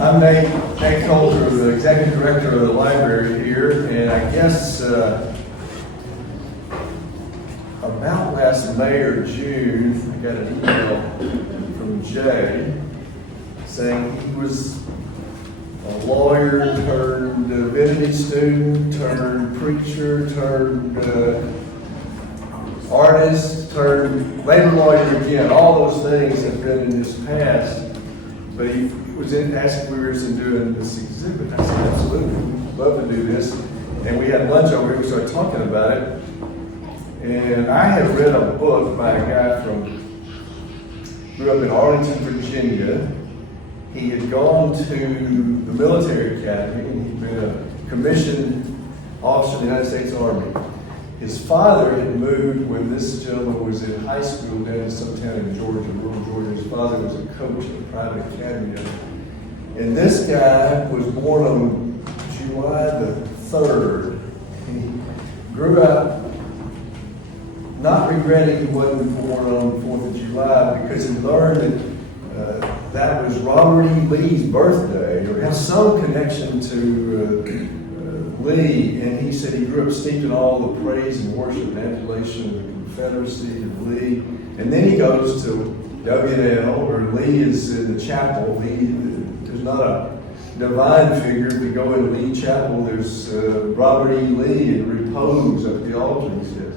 I'm Nate Coulter, the Executive Director of the library here, and I guess about last May or June, I got an email from Jay saying he was a lawyer turned divinity student, turned preacher, turned artist, turned labor lawyer again. All those things have been in his past. But he was asking if we were interested in doing this exhibit. I said, absolutely, we'd love to do this. And we had lunch over here, we started talking about it. And I had read a book by a guy grew up in Arlington, Virginia. He had gone to the military academy, and he'd been a commissioned officer in the United States Army. His father had moved when this gentleman was in high school down in some town in Georgia, rural Georgia. His father was a coach at a private academy. And this guy was born on July the 3rd. He grew up not regretting he wasn't born on the 4th of July because he learned that that was Robert E. Lee's birthday, or had some connection to Lee, and he said he grew up steeped in all the praise and worship and adulation of the Confederacy of Lee. And then he goes to W&L, where Lee is in the chapel. There's not a divine figure. If you go into Lee Chapel, there's Robert E. Lee in repose up at the altar, he says.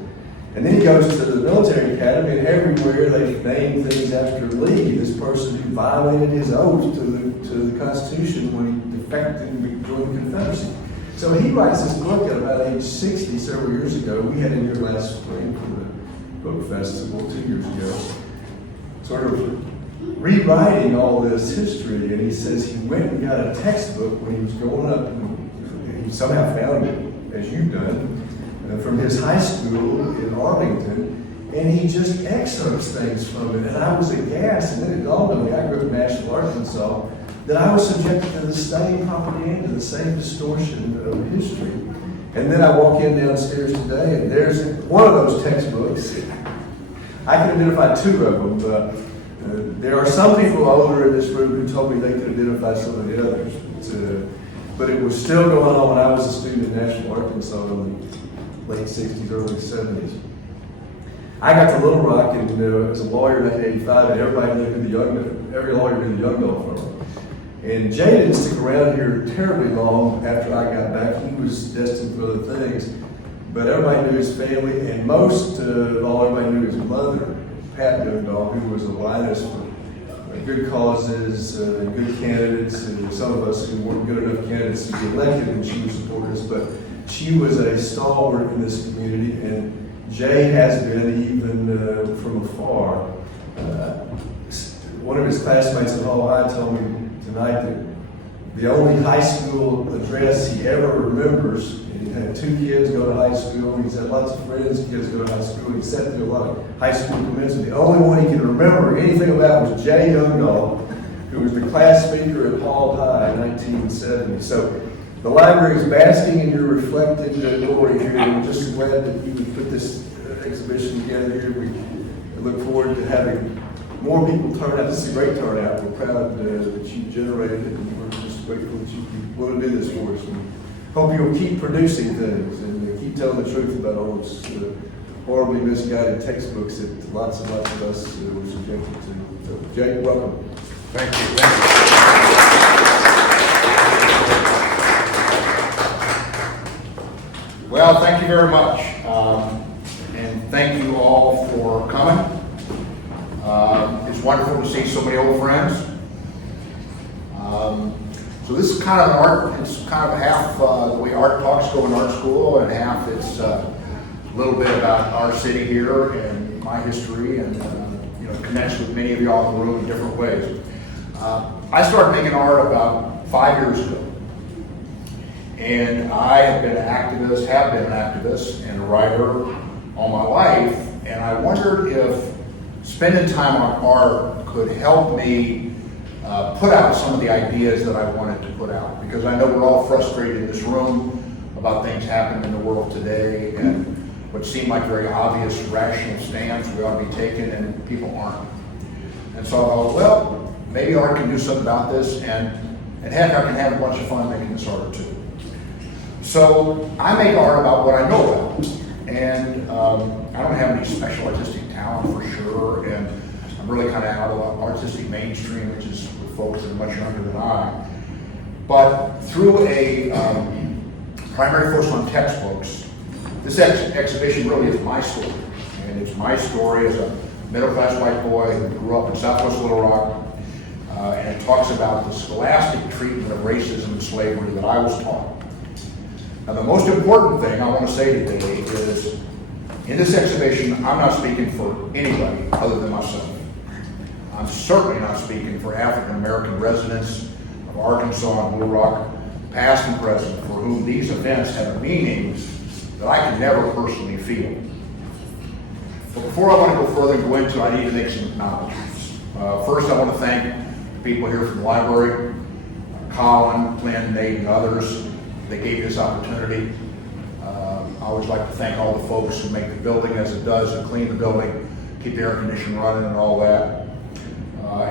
And then he goes to the military academy, and everywhere they name things after Lee, this person who violated his oath to the Constitution when he defected and joined the Confederacy. So he writes this book at about age 60 several years ago. We had him here last spring for the book festival 2 years ago, sort of rewriting all this history. And he says he went and got a textbook when he was growing up, and he somehow found it, as you've done, from his high school in Arlington, and he just excerpts things from it. And I was aghast, and then it dawned on me, I grew up in Nashville, Arkansas, that I was subjected to the same propaganda, the same distortion of history. And then I walk in downstairs today, and there's one of those textbooks. I can identify two of them. There are some people older in this room who told me they could identify some of the others. But it was still going on when I was a student in Nashville, Arkansas in the late 60s, early 70s. I got to Little Rock and as a lawyer in 1985, and everybody knew every lawyer knew the Youngdahl firm. And Jay didn't stick around here terribly long after I got back. He was destined for other things. But everybody knew his family, and most of all, everybody knew his mother, Pat Youngdahl, who was a lioness for good causes, good candidates, and some of us who weren't good enough candidates to be elected, and she would support us. But she was a stalwart in this community, and Jay has been even from afar. One of his classmates at Hall High told me tonight that the only high school address he ever remembers, and he had 2 kids go to high school, he's had lots of friends, kids go to high school, he sat through a lot of high school commencement. The only one he can remember anything about was Jay Youngdahl, who was the class speaker at Hall High in 1970. So the library is basking in your reflected glory here, and we're just glad that you would put this exhibition together here. We look forward to having more people turn out. This is a great turnout. We're proud that you generated it, and we're just grateful that you want to do this for us. And hope you'll keep producing things and keep telling the truth about all those horribly misguided textbooks that lots and lots of us were subjected to. So, Jay, welcome. Thank you. Well, thank you very much. And thank you all for coming. It's wonderful to see so many old friends. So this is kind of it's kind of half the way art talks go in art school, and half it's a little bit about our city here and my history, and connects with many of you all in the room in different ways. I started making art about 5 years ago. And I have been an activist and a writer all my life, and I wondered if spending time on art could help me put out some of the ideas that I wanted to put out. Because I know we're all frustrated in this room about things happening in the world today, and what seem like very obvious rational stands we ought to be taking, and people aren't. And so I thought, well, maybe art can do something about this, and And heck, I can have a bunch of fun making this art too. So I make art about what I know about. And I don't have any special artistic talent for sure. And I'm really kind of out of artistic mainstream, which is with folks that are much younger than I. But through a primary focus on textbooks, this exhibition really is my story. And it's my story as a middle-class white boy who grew up in Southwest Little Rock. And it talks about the scholastic treatment of racism and slavery that I was taught. Now, the most important thing I want to say today is, in this exhibition, I'm not speaking for anybody other than myself. I'm certainly not speaking for African American residents of Arkansas and Little Rock, past and present, for whom these events have a meaning that I can never personally feel. But before I want to go further and go into it, I need to make some acknowledgments. First, I want to thank people here from the library, Colin, Glenn, Nate, and others. They gave me this opportunity. I always like to thank all the folks who make the building as it does and clean the building, keep the air conditioning running and all that.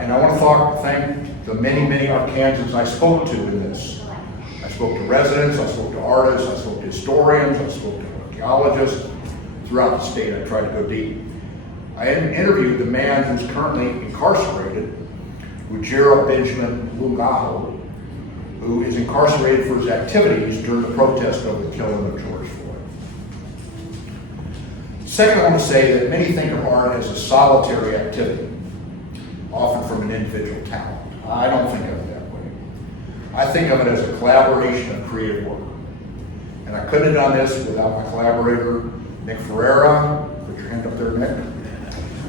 And I want to thank the many, many Arkansans I spoke to in this. I spoke to residents, I spoke to artists, I spoke to historians, I spoke to archaeologists. Throughout the state, I tried to go deep. I interviewed the man who's currently incarcerated, Ujira Benjamin Lungaho, who is incarcerated for his activities during the protest over the killing of George Floyd. Second, I want to say that many think of art as a solitary activity, often from an individual talent. I don't think of it that way. I think of it as a collaboration of creative work. And I couldn't have done this without my collaborator, Nick Ferreira. Put your hand up there, Nick.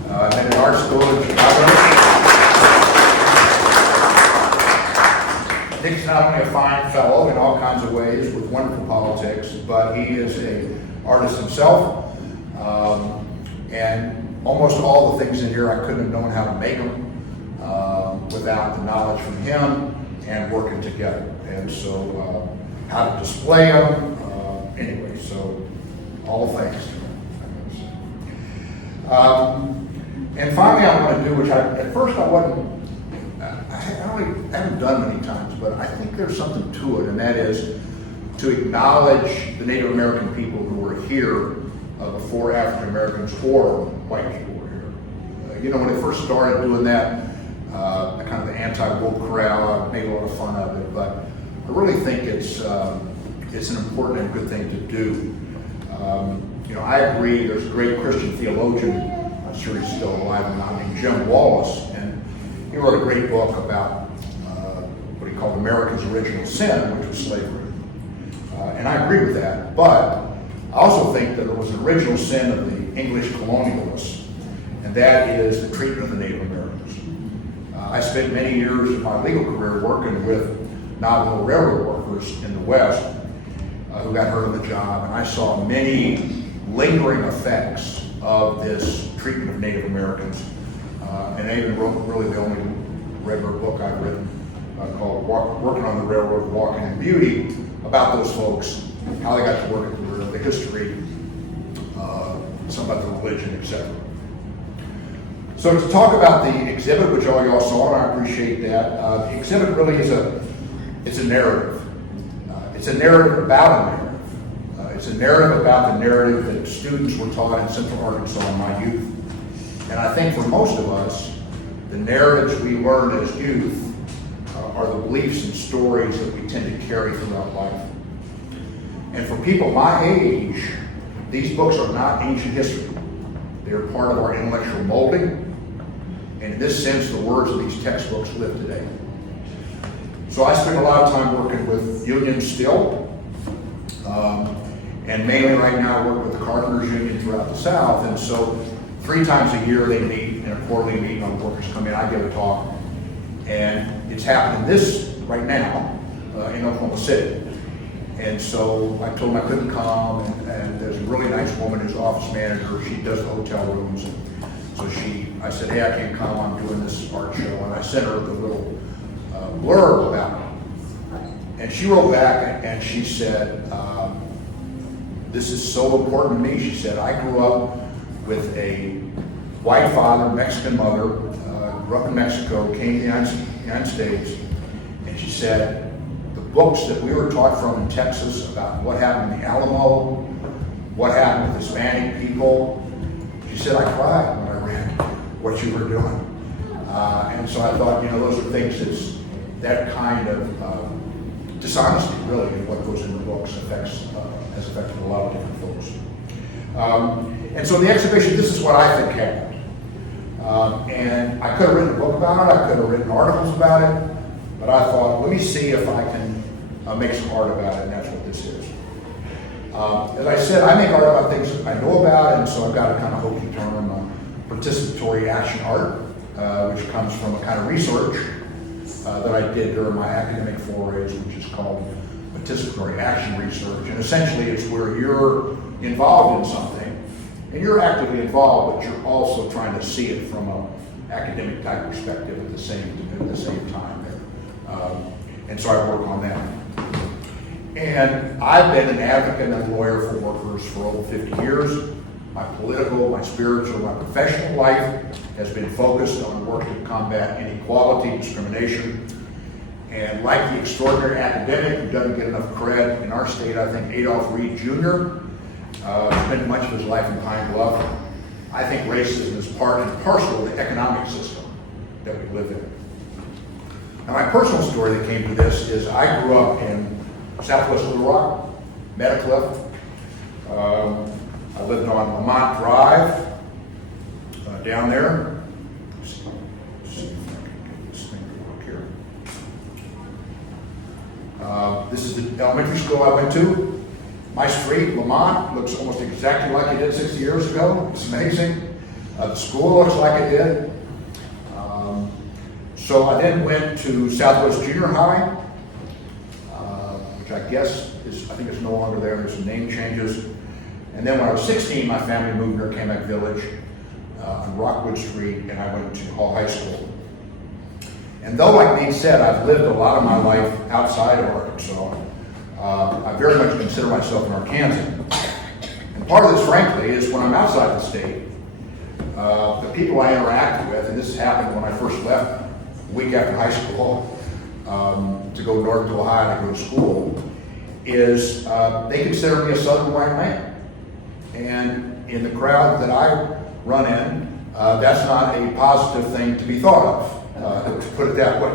I met at art school in Chicago. Nick's not only a fine fellow in all kinds of ways with wonderful politics, but he is an artist himself. And almost all the things in here, I couldn't have known how to make them without the knowledge from him and working together. And so how to display them, anyway, so all thanks to him. And finally, I want to do, which at first I haven't done many times, but I think there's something to it, and that is to acknowledge the Native American people who were here before African Americans or white people were here. When they first started doing that, kind of the anti-woke crowd, I made a lot of fun of it, but I really think it's an important and good thing to do. I agree, there's a great Christian theologian, I'm sure he's still alive or not, named Jim Wallace, and he wrote a great book about what he called America's original sin, which was slavery. And I agree with that, but I also think that it was an original sin of the English colonialists, and that is the treatment of the Native Americans. I spent many years of my legal career working with Navajo railroad workers in the West who got hurt on the job, and I saw many lingering effects of this treatment of Native Americans. And I even wrote really the only regular book I've written called Working on the Railroad, Walking in Beauty, about those folks, how they got to work at the railroad, the history, some about the religion, etc. So to talk about the exhibit, which all y'all saw, and I appreciate that, the exhibit really is a narrative. It's a narrative about a narrative. It's a narrative about the narrative that students were taught in Central Arkansas in my youth. And I think for most of us, the narratives we learn as youth are the beliefs and stories that we tend to carry throughout life. And for people my age, these books are not ancient history. They are part of our intellectual molding. And in this sense, the words of these textbooks live today. So I spend a lot of time working with unions still. And mainly right now I work with the Carpenters Union throughout the South. And so 3 times a year they meet in a quarterly meeting on workers come in, I give a talk. And it's happening right now in Oklahoma City. And so I told them I couldn't come, and there's a really nice woman who's office manager, she does the hotel rooms. And so I said, hey, I can't come, I'm doing this art show. And I sent her the little blurb about it. And she wrote back and she said, this is so important to me. She said, I grew up with a white father, Mexican mother, grew up in Mexico, came to the United States, and she said, the books that we were taught from in Texas about what happened in the Alamo, what happened with Hispanic people, she said, I cried when I read what you were doing. And so I thought, those are things that kind of dishonesty, really, in what goes into books has affected a lot of different folks. And so the exhibition, this is what I think happened. And I could have written a book about it, I could have written articles about it, but I thought, let me see if I can make some art about it, and that's what this is. As I said, I make art about things I know about, and so I've got a kind of hokey term, participatory action art, which comes from a kind of research that I did during my academic forays, which is called participatory action research. And essentially it's where you're involved in something, and you're actively involved, but you're also trying to see it from an academic type perspective at the same time. And so I work on that. And I've been an advocate and a lawyer for workers for over 50 years. My political, my spiritual, my professional life has been focused on work to combat inequality, discrimination. And like the extraordinary academic who doesn't get enough credit in our state, I think Adolph Reed Jr. Spent much of his life in Pine Bluff. I think racism is part and parcel of the economic system that we live in. Now, my personal story that came to this is I grew up in Southwest Little Rock, Meadowcliff. I lived on Lamont Drive down there. Let's see if I can get this thing to work here. This is the elementary school I went to. My street, Lamont, looks almost exactly like it did 60 years ago. It's amazing. The school looks like it did. So I then went to Southwest Junior High, which I guess I think it's no longer there. There's some name changes. And then when I was 16, my family moved near Kamek Village on Rockwood Street, and I went to Hall High School. And though, like Nate said, I've lived a lot of my life outside of Arkansas, I very much consider myself an Arkansan. And part of this, frankly, is when I'm outside the state, the people I interact with, and this happened when I first left a week after high school to go north to Ohio to go to school, is they consider me a Southern white man. And in the crowd that I run in, that's not a positive thing to be thought of, to put it that way.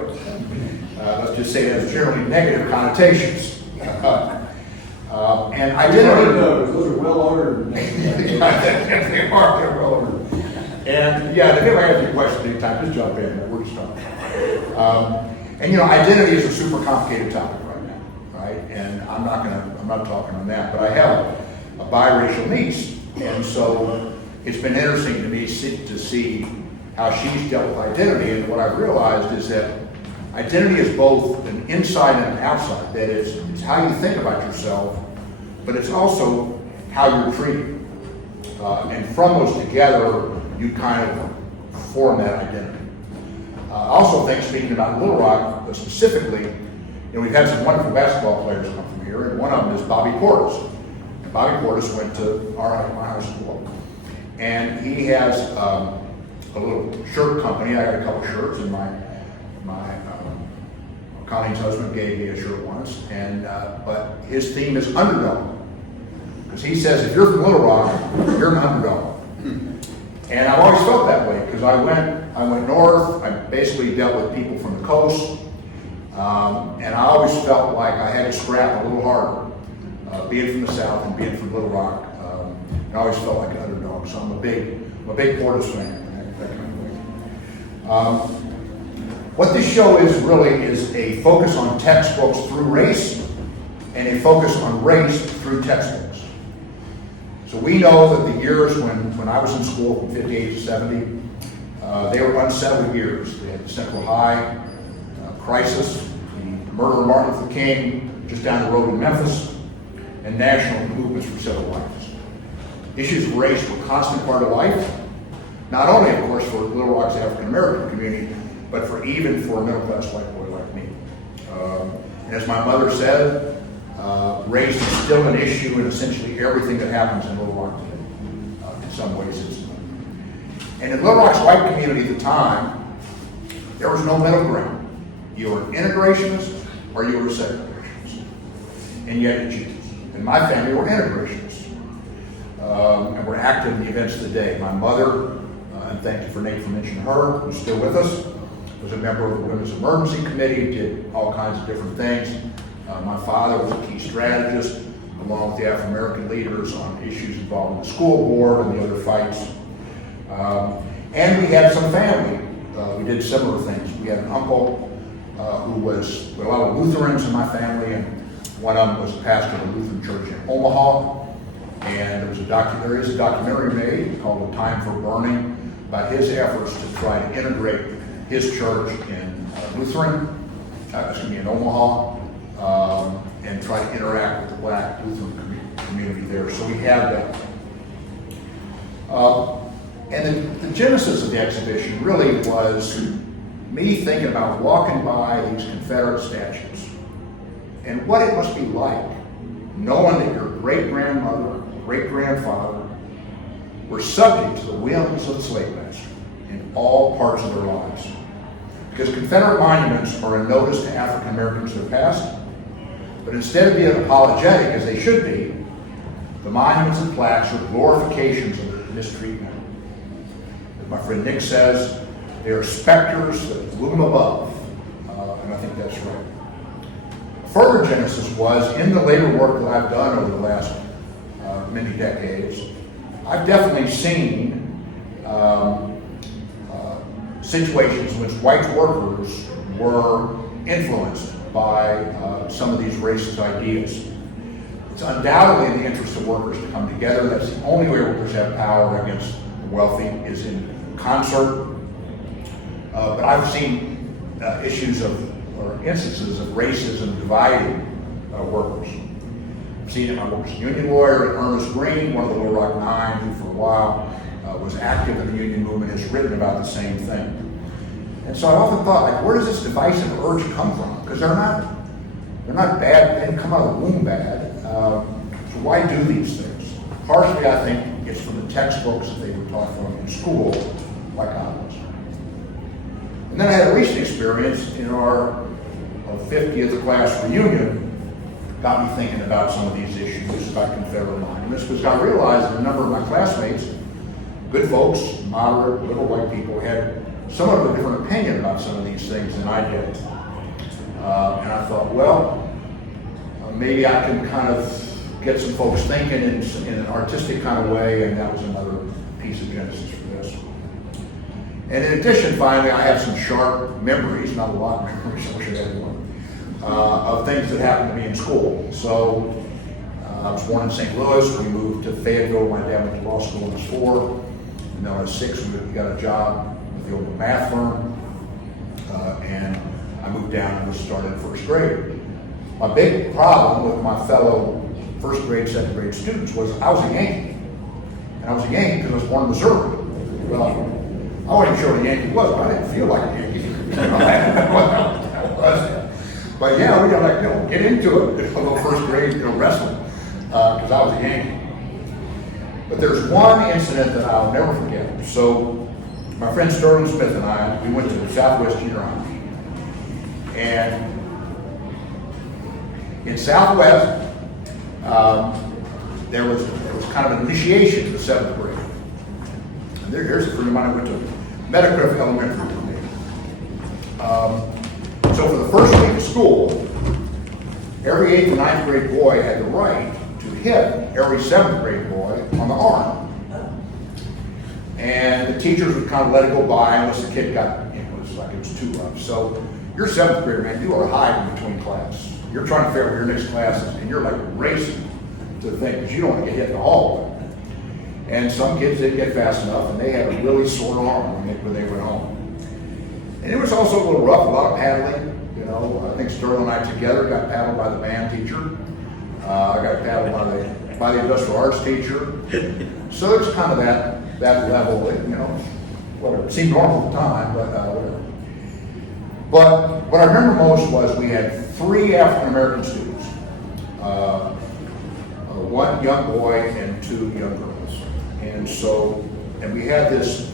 Let's just say it has generally negative connotations. And I didn't. Those are well ordered. They are well ordered. And yeah, if anybody has any questions anytime, just jump in. We're just talking. And identity is a super complicated topic right now, right? And I'm not talking on that, but I have a biracial niece, and so it's been interesting to me to see how she's dealt with identity. And what I've realized is that identity is both an inside and an outside. That is, it's how you think about yourself, but it's also how you're treated. And from those together, you kind of form that identity. I also think, speaking about Little Rock specifically, we've had some wonderful basketball players come from here, and one of them is Bobby Portis. And Bobby Portis went to my high school, and he has a little shirt company. I got a couple shirts, and my Colleen's husband gave me a shirt once, and but his theme is underdog, because he says if you're from Little Rock, you're an underdog. And I've always felt that way, because I went north. I basically dealt with people from the coast, and I always felt like I had to scrap a little harder, being from the South and being from Little Rock. And I always felt like an underdog, so I'm a big Portis fan, that kind of thing. What this show is really is a focus on textbooks through race, and a focus on race through textbooks. So we know that the years when I was in school from 58 to 70, they were unsettled years. They had the Central High crisis, the murder of Martin Luther King just down the road in Memphis, and national movements for civil rights. Issues of race were a constant part of life, not only, of course, for Little Rock's African-American community, but even for a middle-class white boy like me. And as my mother said, race is still an issue in essentially everything that happens in Little Rock today. In some ways, it's not. And in Little Rock's white community at the time, there was no middle ground. You were an integrationist or you were a segregationist. And yet, in my family, we're integrationists. And we're active in the events of the day. My mother, and thank you for Nate for mentioning her, who's still with us, was a member of the Women's Emergency Committee, did all kinds of different things. My father was a key strategist, along with the African American leaders on issues involving the school board and the other fights. And we had some family. We did similar things. We had an uncle we had a lot of Lutherans in my family, and one of them was a pastor of a Lutheran church in Omaha. And there is a documentary made called "A Time for Burning" about his efforts to try to integrate his church in in Omaha, and try to interact with the Black Lutheran community there. So we had that. And the genesis of the exhibition really was me thinking about walking by these Confederate statues and what it must be like knowing that your great-grandmother, great-grandfather were subject to the whims of the slave master in all parts of their lives. Because Confederate monuments are a notice to African Americans of their past, but instead of being apologetic, as they should be, the monuments and plaques are glorifications of the mistreatment. As my friend Nick says, they are specters that loom above, and I think that's right. Further genesis was in the later work that I've done over the last many decades. I've definitely seen situations in which white workers were influenced by some of these racist ideas. It's undoubtedly in the interest of workers to come together. That's the only way workers have power against the wealthy, is in concert. But I've seen issues or instances of racism dividing workers. I've seen it in my work as a union lawyer. Ernest Green, one of the Little Rock Nine, who for a while was active in the union movement, has written about the same thing. And so I often thought, like, where does this divisive urge come from? Because they're not bad, they didn't come out of the womb bad. So why do these things? Partially, I think, it's from the textbooks that they were taught from in school, like I was. And then I had a recent experience in our 50th class reunion, got me thinking about some of these issues about Confederate monuments, because I realized that a number of my classmates, good folks, moderate, liberal white people, had somewhat of a different opinion about some of these things than I did. And I thought, well, maybe I can kind of get some folks thinking in an artistic kind of way, and that was another piece of genesis for this. And in addition, finally, I have some sharp memories, not a lot of memories, I wish I had one, of things that happened to me in school. So I was born in St. Louis. We moved to Fayetteville. My dad went to law school when I was 4. And then when I was 6, we got a job with the old math firm. And I moved down and started in first grade. My big problem with my fellow first grade, second grade students was I was a Yankee. And I was a Yankee because I was born in Missouri. Well, I wasn't sure what a Yankee was, but I didn't feel like a Yankee. But yeah, we got get into it. A little first grade, wrestling, because I was a Yankee. But there's one incident that I'll never forget. So my friend Sterling Smith and I, we went to Southwest Junior High. And in Southwest, there was kind of an initiation to the 7th grade. And here's a friend of mine who went to Meadowcliff Elementary with me. So for the first week of school, every 8th and 9th grade boy had the right to hit every 7th grade boy on the arm. And the teachers would kind of let it go by unless the kid got, it was too rough. So you're 7th grader, man, you are hiding between class. You're trying to figure out where your next class is, and you're like racing to the thing because you don't want to get hit in the hallway. And some kids didn't get fast enough, and they had a really sore arm when they went home. And it was also a little rough, a lot of paddling. I think Sterling and I together got paddled by the band teacher. I got paddled by the industrial arts teacher. So it's kind of that level, whatever. It seemed normal at the time, but whatever. But what I remember most was we had 3 African American students, one young boy and 2 young girls. And we had the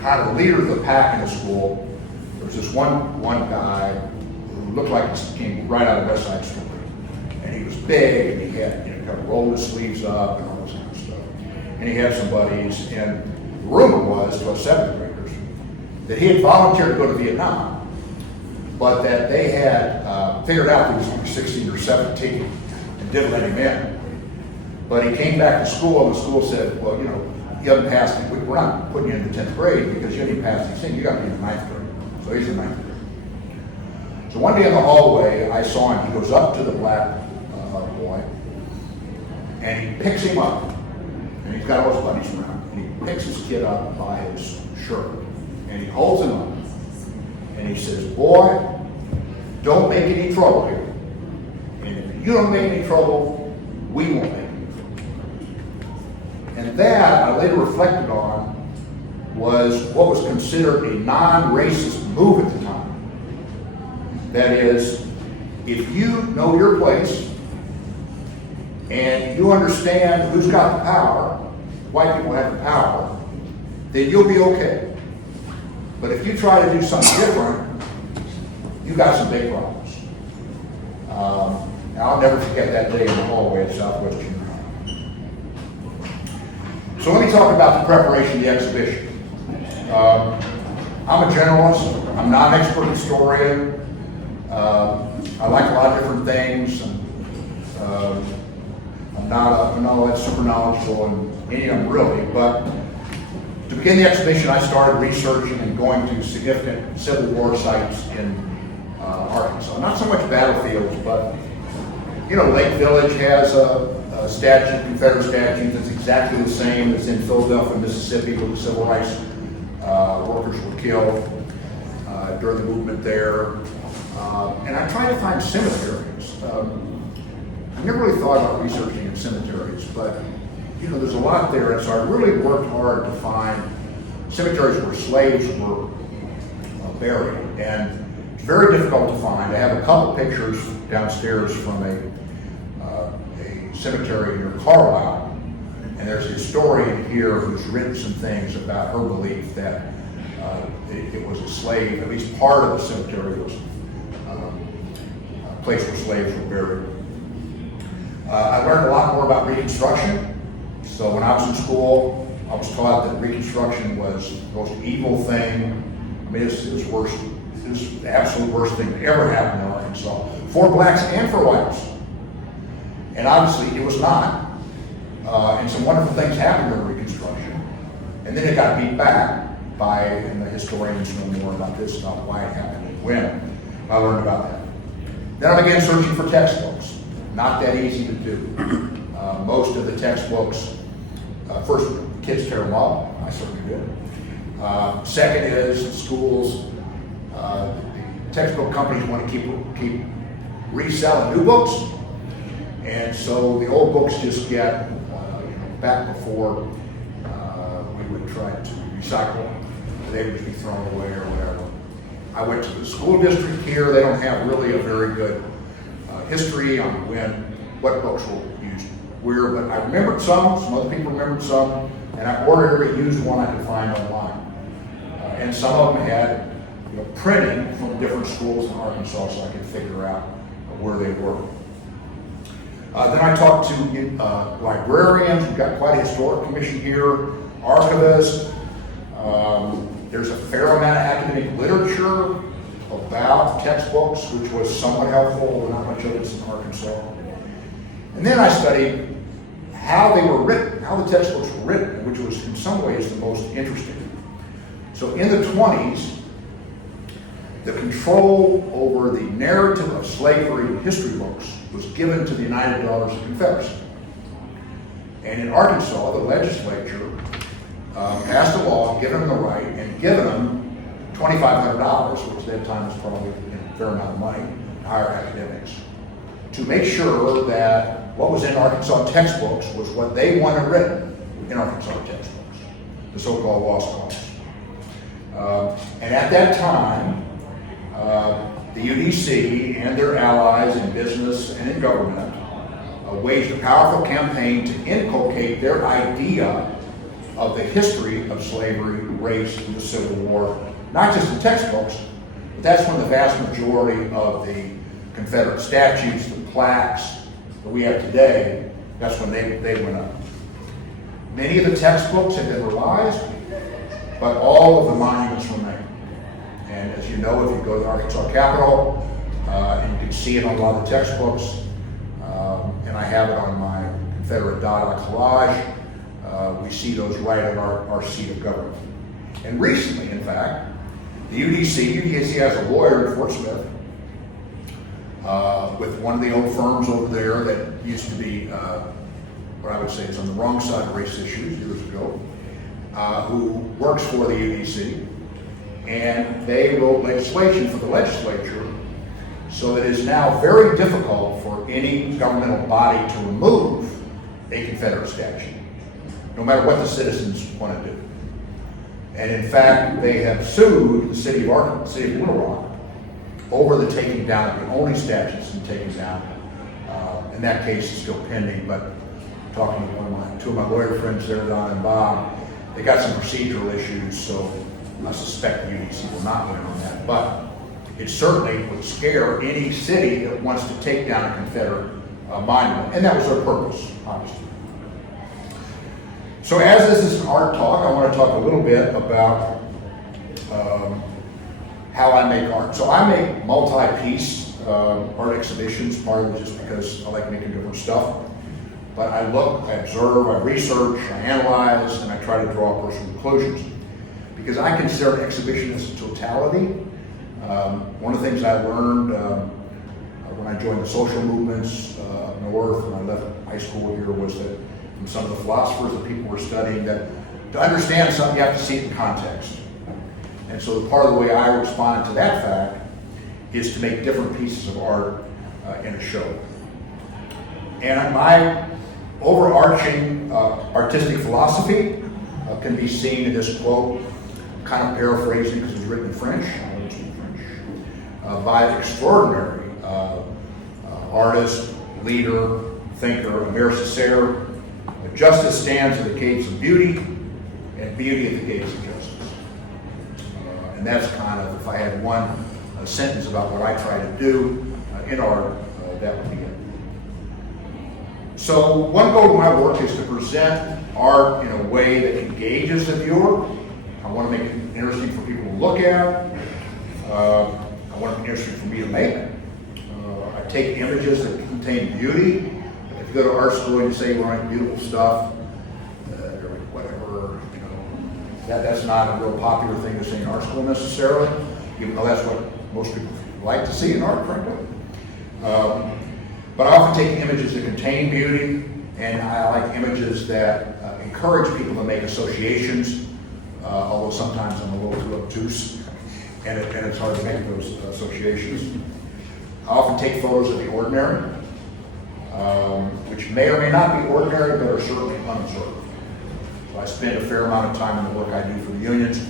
kind of leader of the pack in the school. There was this one guy who who looked like he came right out of West Side Story. And he was big, and he had, kind of rolled his sleeves up and all this kind of stuff. And he had some buddies, and the rumor was to us seventh graders that he had volunteered to go to Vietnam, but that they had figured out that he was only 16 or 17 and didn't let him in. But he came back to school, and the school said, well, you haven't passed, we're not putting you in the 10th grade because you haven't passed these things, you got to be in the 9th grade. So he's in 9th grade. So one day in the hallway, I saw him, he goes up to the black boy, and he picks him up, and he's got all his buddies around, and he picks his kid up by his shirt, and he holds him up, and he says, boy, don't make any trouble here. And if you don't make any trouble, we won't make any trouble. And that, I later reflected on, was what was considered a non-racist move at the time. That is, if you know your place, and you understand who's got the power, white people have the power, then you'll be okay. But if you try to do something different, you got some big problems. I'll never forget that day in the hallway at Southwest Junior High. So let me talk about the preparation of the exhibition. I'm a generalist. I'm not an expert historian. I like a lot of different things. And, I'm not all that super knowledgeable in any of them really, but to begin the exhibition, I started researching and going to significant Civil War sites in Arkansas. Not so much battlefields, but Lake Village has a statue, Confederate statue that's exactly the same as in Philadelphia, Mississippi, where the civil rights workers were killed during the movement there. And I tried to find cemeteries. I never really thought about researching in cemeteries, but there's a lot there, and so I really worked hard to find cemeteries where slaves were buried, and it's very difficult to find. I have a couple pictures downstairs from a cemetery near Carlisle, and there's a historian here who's written some things about her belief that it was a slave, at least part of the cemetery was a place where slaves were buried. I learned a lot more about Reconstruction. So when I was in school, I was taught that Reconstruction was the most evil thing. I mean, it was worse. It was the absolute worst thing that ever happened in Arkansas for blacks and for whites. And obviously, it was not. And some wonderful things happened during Reconstruction. And then it got beat back by, and the historians know more about this, about why it happened and when. I learned about that. Then I began searching for textbooks. Not that easy to do. Most of the textbooks, first, kids tear them up. I certainly did. Second is schools, textbook companies want to keep reselling new books. And so the old books just get, back before we would try to recycle, they would just be thrown away or whatever. I went to the school district here. They don't have really a very good history on what books were used where, but I remembered some other people remembered some, and I ordered every used one I could find online. And some of them had printing from different schools in Arkansas so I could figure out where they were. Then I talked to librarians. We've got quite a historic commission here, archivists. There's a fair amount of academic literature about textbooks, which was somewhat helpful, not much of it's in Arkansas. And then I studied how they were written, how the textbooks were written, which was in some ways the most interesting. So in the 20s, the control over the narrative of slavery in history books was given to the United Daughters of Confederacy. And in Arkansas, the legislature passed a law giving them the right and giving them $2,500, which at that time was probably a fair amount of money, to hire academics, to make sure that what was in Arkansas textbooks was what they wanted written in Arkansas textbooks, the so-called lost cause. And at that time, the UDC and their allies in business and in government waged a powerful campaign to inculcate their idea of the history of slavery, race, and the Civil War, not just in textbooks, But that's when the vast majority of the Confederate statues, the plaques that we have today, that's when they went up. Many of the textbooks have been revised, but all of the monuments remain. And as you know, if you go to the Arkansas Capitol, and you can see it on a lot of the textbooks, and I have it on my Confederate Dada collage, we see those right at our seat of government. And recently, in fact, the UDC has a lawyer in Fort Smith, with one of the old firms over there that used to be, what I would say is on the wrong side of race issues years ago, who works for the UDC, and they wrote legislation for the legislature so that it is now very difficult for any governmental body to remove a Confederate statue, no matter what the citizens want to do. And in fact, they have sued the city of Little Rock over the taking down of the only statue that's been taken down. And that case is still pending, but talking to two of my lawyer friends there, Don and Bob, they got some procedural issues, so I suspect the UDC will not win on that. But it certainly would scare any city that wants to take down a Confederate monument, and that was their purpose, obviously. So as this is an art talk, I want to talk a little bit about how I make art. So I make multi-piece art exhibitions, partly just because I like making different stuff. But I look, I observe, I research, I analyze, and I try to draw personal conclusions. Because I consider an exhibition as a totality. One of the things I learned when I joined the social movements up north, when I left high school here, was that from some of the philosophers that people were studying, that to understand something, you have to see it in context. And so part of the way I responded to that fact is to make different pieces of art in a show. And my overarching artistic philosophy can be seen in this quote, kind of paraphrasing because it's written in French, by an extraordinary artist, leader, thinker, Amir Césaire. Justice stands at the gates of beauty, and beauty at the gates of justice. And that's kind of, if I had one sentence about what I try to do in art, that would be it. So one goal of my work is to present art in a way that engages the viewer. I want to make it interesting for people to look at. I want it to be interesting for me to make. I take images that contain beauty. If you go to art school and you say you want beautiful stuff, or whatever, that's not a real popular thing to say in art school necessarily, even though that's what most people like to see in art, frankly. But I often take images that contain beauty, and I like images that encourage people to make associations, although sometimes I'm a little too obtuse, and it's hard to make those associations. I often take photos of the ordinary, which may or may not be ordinary, but are certainly unobserved. So I spend a fair amount of time in the work I do for the unions,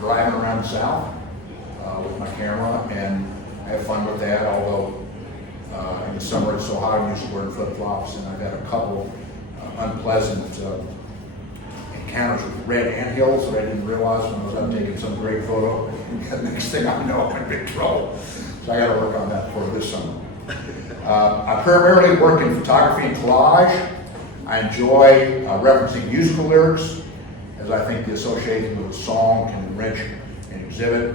driving around the South with my camera, and I have fun with that, although in the summer it's so hot I'm usually wearing flip-flops, and I've had a couple unpleasant encounters with red anthills that I didn't realize when I was out taking some great photo. The next thing I know, I'm in big trouble. So I got to work on that for this summer. I primarily work in photography and collage. I enjoy referencing musical lyrics, as I think the association with a song can enrich an exhibit.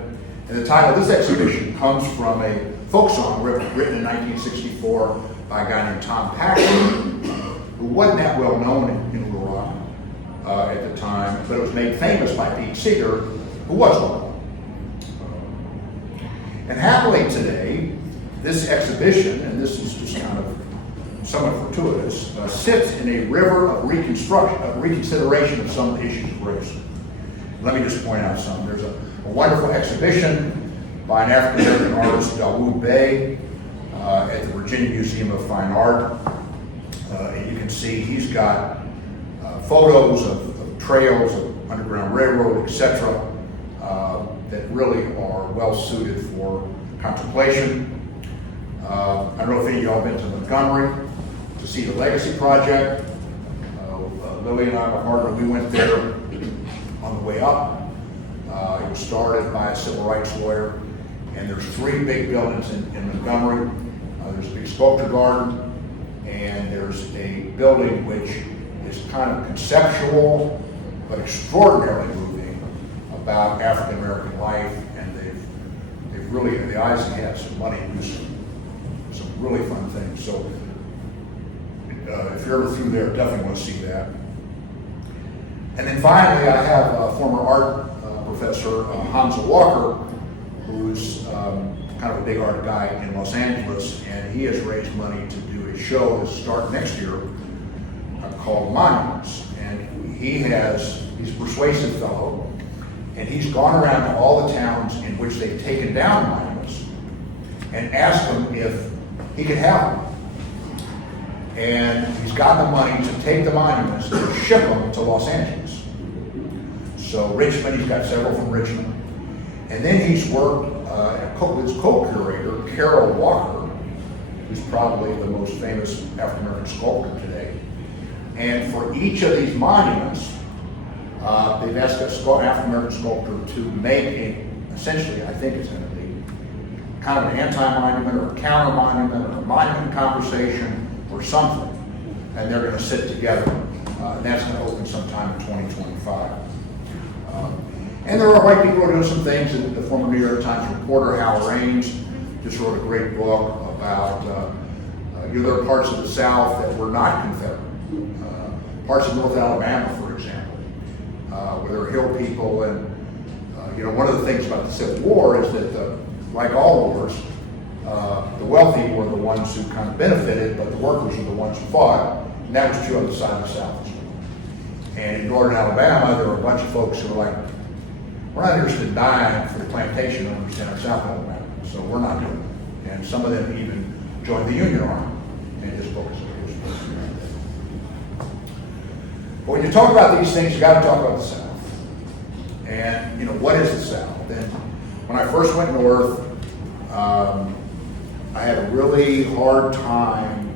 And the title of this exhibition comes from a folk song written in 1964 by a guy named Tom Paxton, who wasn't that well known in Little Rock at the time, but it was made famous by Pete Seeger, who was well known. And happily today, this exhibition, and this is just kind of somewhat fortuitous, sits in a river of reconsideration of some issues of race. Let me just point out some. There's a wonderful exhibition by an African-American artist, Dawood Bey, at the Virginia Museum of Fine Art. And you can see he's got photos of trails, of Underground Railroad, etc., that really are well suited for contemplation. I don't know if any of y'all have been to Montgomery to see the Legacy Project. Lily and I, my partner, we went there on the way up. It was started by a civil rights lawyer And there's 3 big buildings in Montgomery. There's a big sculpture garden, and there's a building which is kind of conceptual, but extraordinarily moving about African American life, and they've really, in the eyes and had some money to do some really fun things. So if you're ever through there, definitely want to see that. And then finally, I have a former art professor, Hamza Walker, who's kind of a big art guy in Los Angeles, and he has raised money to do a show that starts next year called Monuments. And he's a persuasive fellow, and he's gone around to all the towns in which they've taken down monuments and asked them if he could have them. And he's gotten the money to take the monuments and ship them to Los Angeles. So Richmond, he's got several from Richmond. And then he's worked with his co-curator, Carol Walker, who's probably the most famous African-American sculptor today. And for each of these monuments, they've asked an African-American sculptor to make essentially, I think it's going to be kind of an anti-monument or a counter-monument or a monument conversation or something. And they're going to sit together. And that's going to open sometime in 2025. And there are white people who are doing some things. The former New York Times reporter, Hal Raines, just wrote a great book about there are parts of the South that were not Confederate. Parts of North Alabama, for example, where there are hill people. And one of the things about the Civil War is that, like all wars, the wealthy were the ones who kind of benefited, but the workers were the ones who fought. And that was true on the side of the South as well. And in northern Alabama, there were a bunch of folks who were like, we're not interested in dying for the plantation owners in our South Alabama, so we're not doing it. And some of them even joined the Union Army, and his book is But when you talk about these things, you got to talk about the South. And, what is the South? And when I first went north, I had a really hard time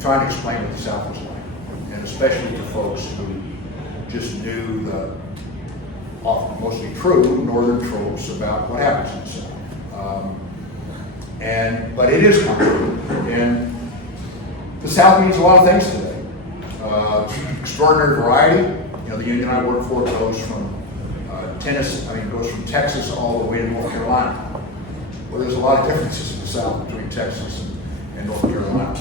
trying to explain what the South was like, and especially to folks who just knew the often mostly true northern tropes about what happens in the South. But it is complicated, and the South means a lot of things today. Extraordinary variety. The union I work for goes from Texas all the way to North Carolina. Well, there's a lot of differences in the South between Texas and North Carolina.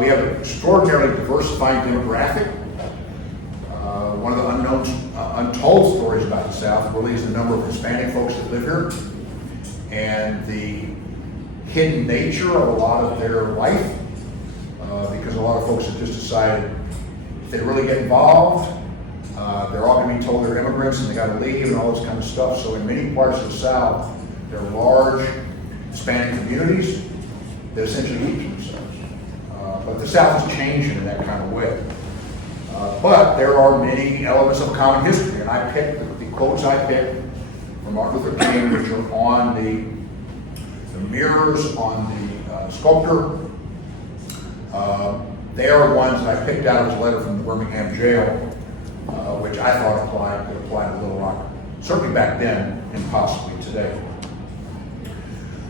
We have an extraordinarily diversified demographic. One of the untold stories about the South really is the number of Hispanic folks that live here and the hidden nature of a lot of their life, because a lot of folks have just decided if they really get involved, they're all going to be told they're immigrants and they got to leave and all this kind of stuff. So in many parts of the South, there are large Hispanic communities that essentially eat themselves. But the South is changing in that kind of way. But there are many elements of common history, and I picked the quotes I picked from Martin Luther King, which are on the mirrors on the sculpture. They are ones that I picked out as a letter from the Birmingham jail, which I thought could apply to Little Rock, certainly back then and possibly today.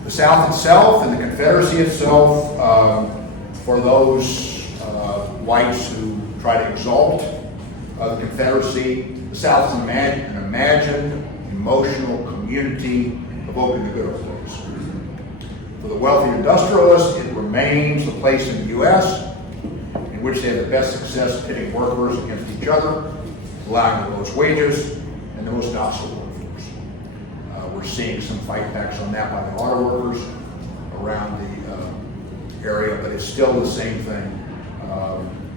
The South itself and the Confederacy itself, for those whites who try to exalt the Confederacy, the South is an imagined, emotional community evoking the good old days. For the wealthy industrialists, it remains the place in the U.S. in which they have the best success pitting workers against each other, allowing the lowest wages and the most docile workforce. We're seeing some fight backs on that by the auto workers around the area, but it's still the same thing.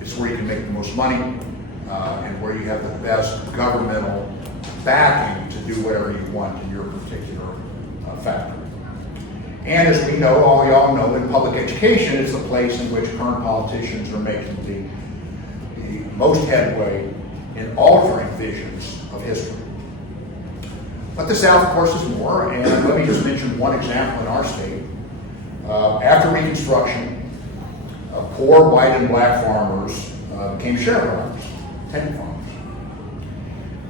It's where you can make the most money and where you have the best governmental backing to do whatever you want in your particular factory. And as we know, we all know, in public education is the place in which current politicians are making the most headway in altering visions of history. But the South, of course, is more, and let me just mention one example in our state. After Reconstruction, poor white and black farmers became sharecroppers, tenant farmers.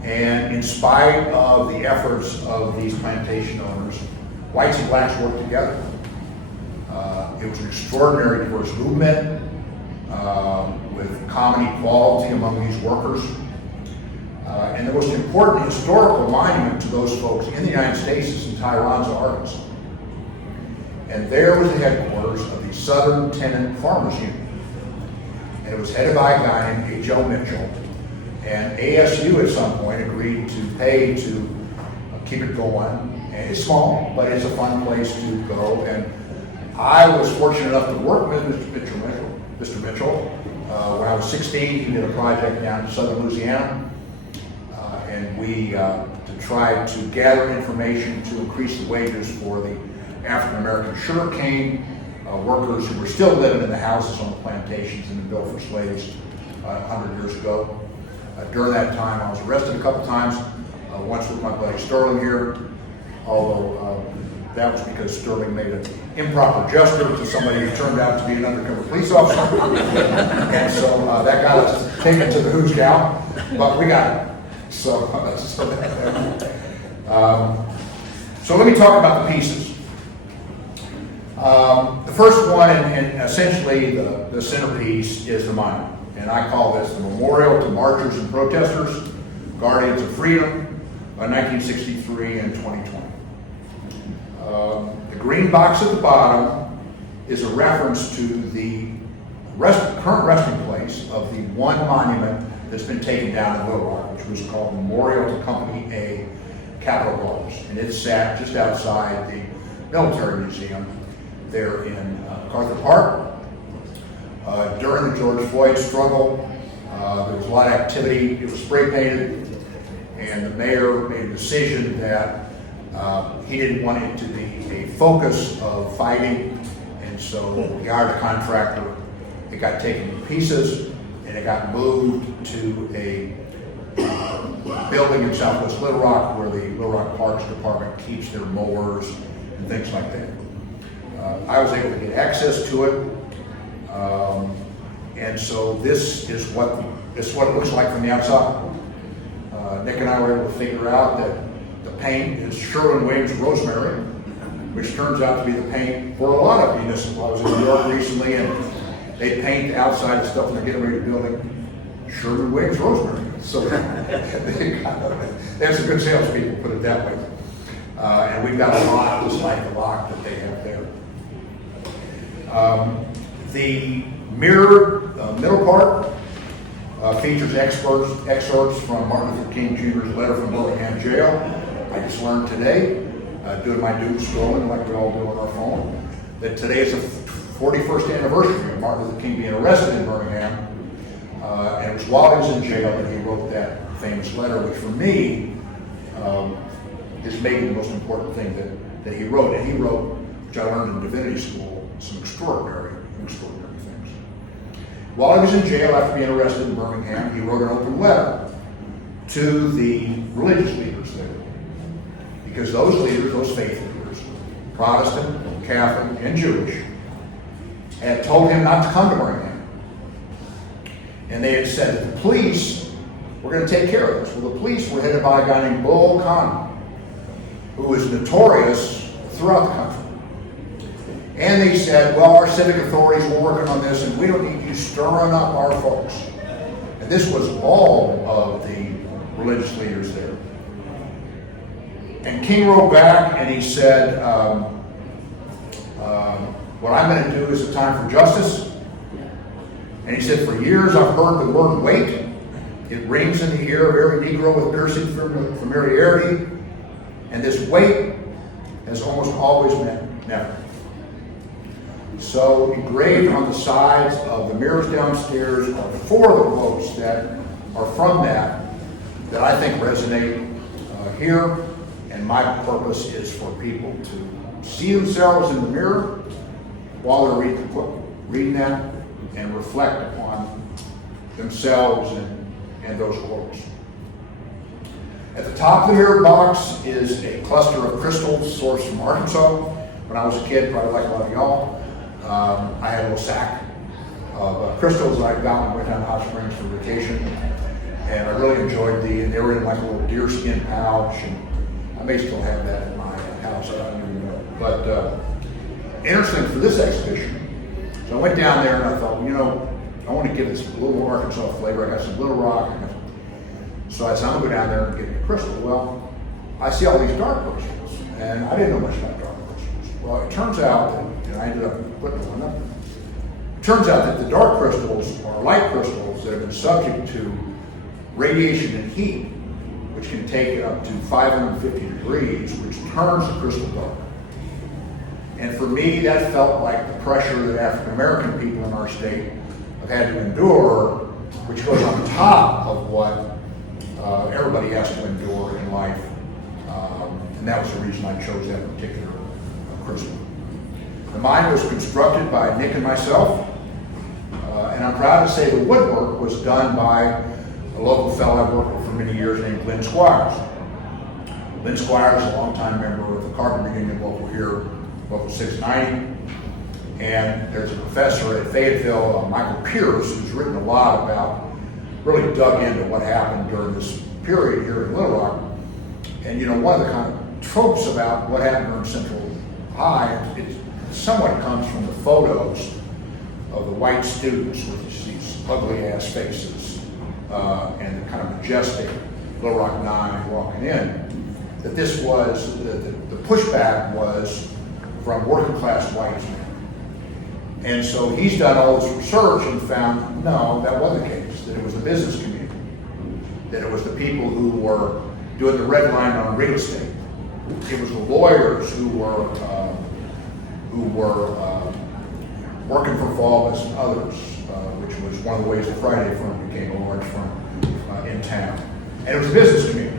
And in spite of the efforts of these plantation owners, whites and blacks worked together. It was an extraordinary diverse movement with common equality among these workers. And the most important historical monument to those folks in the United States is in Tyronza, Arkansas. And there was the headquarters of the Southern Tenant Farmers Union. And it was headed by a guy named H.L. Mitchell. And ASU at some point agreed to pay to keep it going. And it's small, but it's a fun place to go. And I was fortunate enough to work with Mr. Mitchell. When I was 16, he did a project down in southern Louisiana. And we to try to gather information to increase the wages for the African-American sugarcane workers who were still living in the houses on the plantations and been built for slaves 100 years ago. During that time, I was arrested a couple times, once with my buddy Sterling here, although that was because Sterling made an improper gesture to somebody who turned out to be an undercover police officer. And so that got us taken to the Who's Gal, but we got it. So let me talk about the pieces. The first one, and essentially the centerpiece, is the monument. And I call this the Memorial to Marchers and Protesters, Guardians of Freedom, 1963 and 2020. The green box at the bottom is a reference to the current resting place of the one monument that's been taken down in Little Rock, which was called Memorial to Company A, Capitol Guards. And it sat just outside the Military Museum there in MacArthur Park. During the George Floyd struggle, there was a lot of activity. It was spray painted, and the mayor made a decision that he didn't want it to be a focus of fighting, and so we hired a contractor. It got taken to pieces, and it got moved to a building in Southwest Little Rock where the Little Rock Parks Department keeps their mowers and things like that. I was able to get access to it. And so this is what it looks like from the outside. Nick and I were able to figure out that the paint is Sherwin-Williams rosemary, which turns out to be the paint for a lot of municipal. I was in New York recently, and they paint the outside of stuff they're getting ready to build Sherwin-Williams rosemary. So they have some good salespeople, put it that way. And we've got a lot just like the lock that they have there. The mirrored middle part features excerpts from Martin Luther King Jr.'s letter from Birmingham jail. I just learned today, doing my doom scrolling like we all do on our phone, that today is the 41st anniversary of Martin Luther King being arrested in Birmingham. And it was while he was in jail that he wrote that famous letter, which for me is maybe the most important thing that he wrote. And he wrote, which I learned in divinity school, some extraordinary things. While he was in jail after being arrested in Birmingham, he wrote an open letter to the religious leaders there. Because those leaders, those faith leaders, Protestant, Catholic, and Jewish, had told him not to come to Birmingham. And they had said that the police were going to take care of this. Well, the police were headed by a guy named Bull Connor, who was notorious throughout the country. And they said, well, our civic authorities were working on this, and we don't need you stirring up our folks. And this was all of the religious leaders there. And King wrote back, and he said, what I'm going to do is a time for justice. And he said, for years I've heard the word wait. It rings in the ear of every Negro with piercing familiarity. And this wait has almost always meant never. So engraved on the sides of the mirrors downstairs are 4 of the quotes that are from that I think resonate here. And my purpose is for people to see themselves in the mirror while they're reading that and reflect upon themselves and those quotes. At the top of the mirror box is a cluster of crystals sourced from Arkansas. When I was a kid, probably like a lot of y'all, I had a little sack of crystals that I got when I went down to Hot Springs for vacation. and I really enjoyed and they were in like a little deerskin pouch, and I may still have that in my house, I don't even know. But interesting for this exhibition, so I went down there and I thought, I want to give this a little Arkansas flavor. I got some Little Rock. So I said, I'm going to go down there and get a crystal. Well, I see all these dark crystals, and I didn't know much about dark crystals. Well, it turns out that, and I ended up putting one up. It turns out that the dark crystals are light crystals that have been subject to radiation and heat, which can take it up to 550 degrees, which turns the crystal dark. And for me, that felt like the pressure that African American people in our state have had to endure, which goes on top of what everybody has to endure in life. And that was the reason I chose that particular crystal. The mine was constructed by Nick and myself, and I'm proud to say the woodwork was done by a local fellow I've worked with for many years named Lynn Squires. Lynn Squires is a longtime member of the Carpenter Union local here, local 690. And there's a professor at Fayetteville, Michael Pierce, who's written a lot about, really dug into what happened during this period here in Little Rock. And one of the kind of tropes about what happened during Central High, it somewhat comes from the photos of the white students with these ugly ass faces and the kind of majestic Little Rock Nine walking in. That this was, the pushback was from working class whites. And so he's done all this research and found, no, that wasn't the case, that it was the business community, that it was the people who were doing the red line on real estate. It was the lawyers who were working for Faubus and others, which was one of the ways the Friday firm became a large firm in town. And it was the business community.